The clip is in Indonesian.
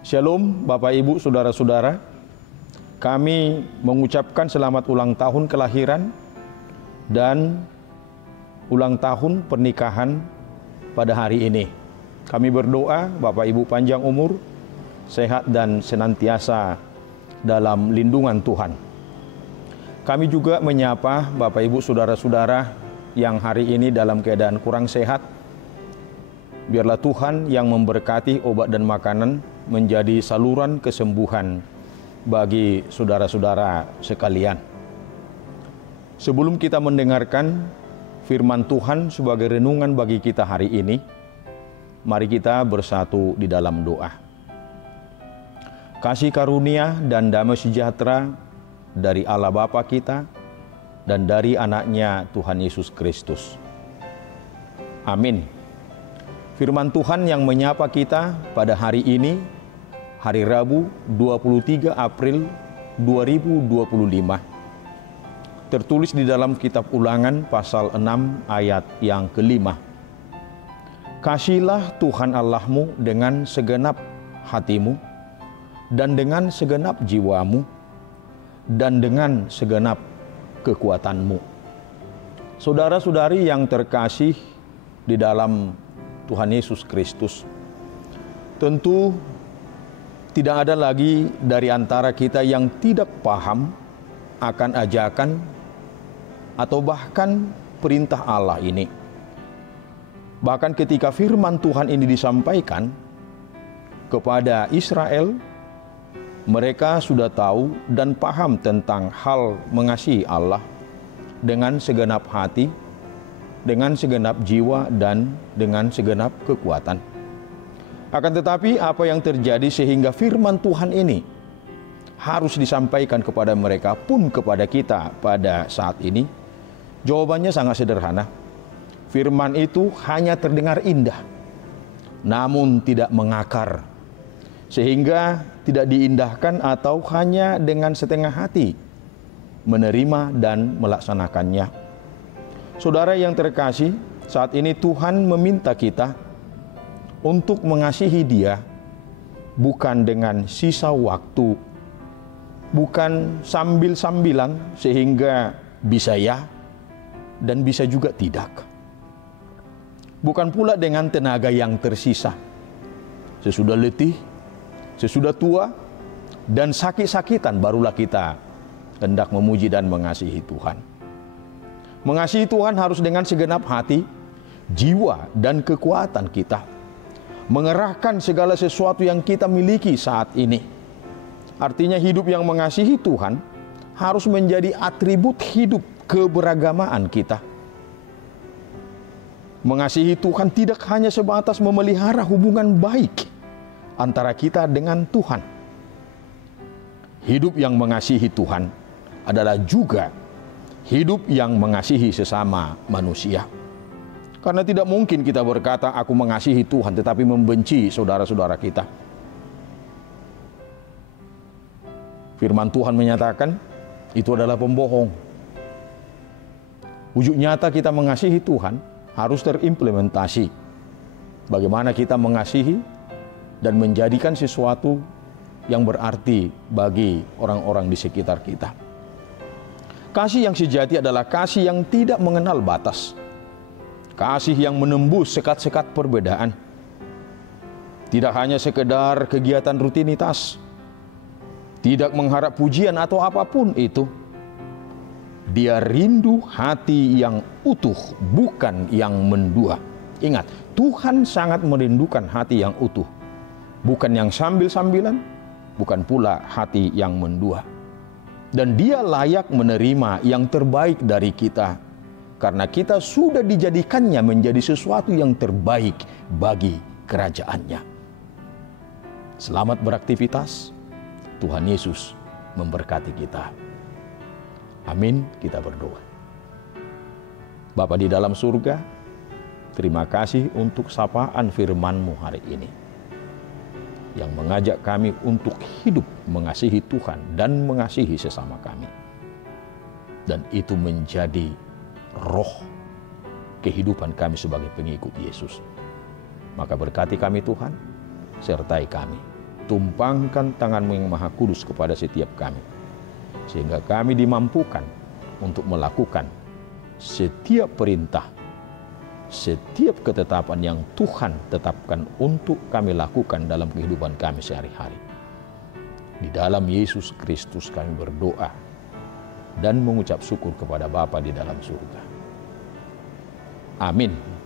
Shalom Bapak Ibu Saudara-saudara. Kami mengucapkan selamat ulang tahun kelahiran dan ulang tahun pernikahan pada hari ini. Kami berdoa Bapak Ibu panjang umur, sehat dan senantiasa dalam lindungan Tuhan. Kami juga menyapa Bapak Ibu Saudara-saudara yang hari ini dalam keadaan kurang sehat. Biarlah Tuhan yang memberkati obat dan makanan menjadi saluran kesembuhan bagi saudara-saudara sekalian. Sebelum kita mendengarkan firman Tuhan sebagai renungan bagi kita hari ini, mari kita bersatu di dalam doa. Kasih karunia dan damai sejahtera dari Allah Bapa kita dan dari anaknya Tuhan Yesus Kristus. Amin. Firman Tuhan yang menyapa kita pada hari ini, hari Rabu 23 April 2025. Tertulis di dalam kitab Ulangan pasal 6 ayat yang ke-5. Kasihilah Tuhan Allahmu dengan segenap hatimu, dan dengan segenap jiwamu, dan dengan segenap kekuatanmu. Saudara-saudari yang terkasih di dalam Tuhan Yesus Kristus, tentu tidak ada lagi dari antara kita yang tidak paham akan ajakan atau bahkan perintah Allah ini. Bahkan ketika firman Tuhan ini disampaikan kepada Israel, mereka sudah tahu dan paham tentang hal mengasihi Allah dengan segenap hati, dengan segenap jiwa, dan dengan segenap kekuatan. Akan tetapi apa yang terjadi sehingga firman Tuhan ini harus disampaikan kepada mereka pun kepada kita pada saat ini? Jawabannya sangat sederhana. Firman itu hanya terdengar indah, namun tidak mengakar, sehingga tidak diindahkan atau hanya dengan setengah hati menerima dan melaksanakannya. Saudara yang terkasih, saat ini Tuhan meminta kita untuk mengasihi Dia bukan dengan sisa waktu, bukan sambil-sambilan sehingga bisa ya dan bisa juga tidak. Bukan pula dengan tenaga yang tersisa. Sesudah letih, sesudah tua, dan sakit-sakitan barulah kita hendak memuji dan mengasihi Tuhan. Mengasihi Tuhan harus dengan segenap hati, jiwa, dan kekuatan kita. Mengerahkan segala sesuatu yang kita miliki saat ini. Artinya hidup yang mengasihi Tuhan harus menjadi atribut hidup keberagamaan kita. Mengasihi Tuhan tidak hanya sebatas memelihara hubungan baik antara kita dengan Tuhan. Hidup yang mengasihi Tuhan adalah juga hidup yang mengasihi sesama manusia. Karena tidak mungkin kita berkata, aku mengasihi Tuhan, tetapi membenci saudara-saudara kita. Firman Tuhan menyatakan, itu adalah pembohong. Wujud nyata kita mengasihi Tuhan harus terimplementasi. Bagaimana kita mengasihi dan menjadikan sesuatu yang berarti bagi orang-orang di sekitar kita. Kasih yang sejati adalah kasih yang tidak mengenal batas. Kasih yang menembus sekat-sekat perbedaan. Tidak hanya sekedar kegiatan rutinitas. Tidak mengharap pujian atau apapun itu. Dia rindu hati yang utuh, bukan yang mendua. Ingat, Tuhan sangat merindukan hati yang utuh. Bukan yang sambil-sambilan, bukan pula hati yang mendua. Dan Dia layak menerima yang terbaik dari kita, karena kita sudah dijadikannya menjadi sesuatu yang terbaik bagi kerajaan-Nya. Selamat beraktivitas. Tuhan Yesus memberkati kita. Amin. Kita berdoa. Bapa di dalam surga, terima kasih untuk sapaan firman-Mu hari ini, yang mengajak kami untuk hidup mengasihi Tuhan dan mengasihi sesama kami. Dan itu menjadi roh kehidupan kami sebagai pengikut Yesus. Maka berkati kami Tuhan, sertai kami. tumpangkan tangan-Mu yang Maha Kudus kepada setiap kami, sehingga kami dimampukan untuk melakukan setiap perintah, setiap ketetapan yang Tuhan tetapkan untuk kami lakukan dalam kehidupan kami sehari-hari. Di dalam Yesus Kristus kami berdoa dan mengucap syukur kepada Bapa di dalam surga. Amin.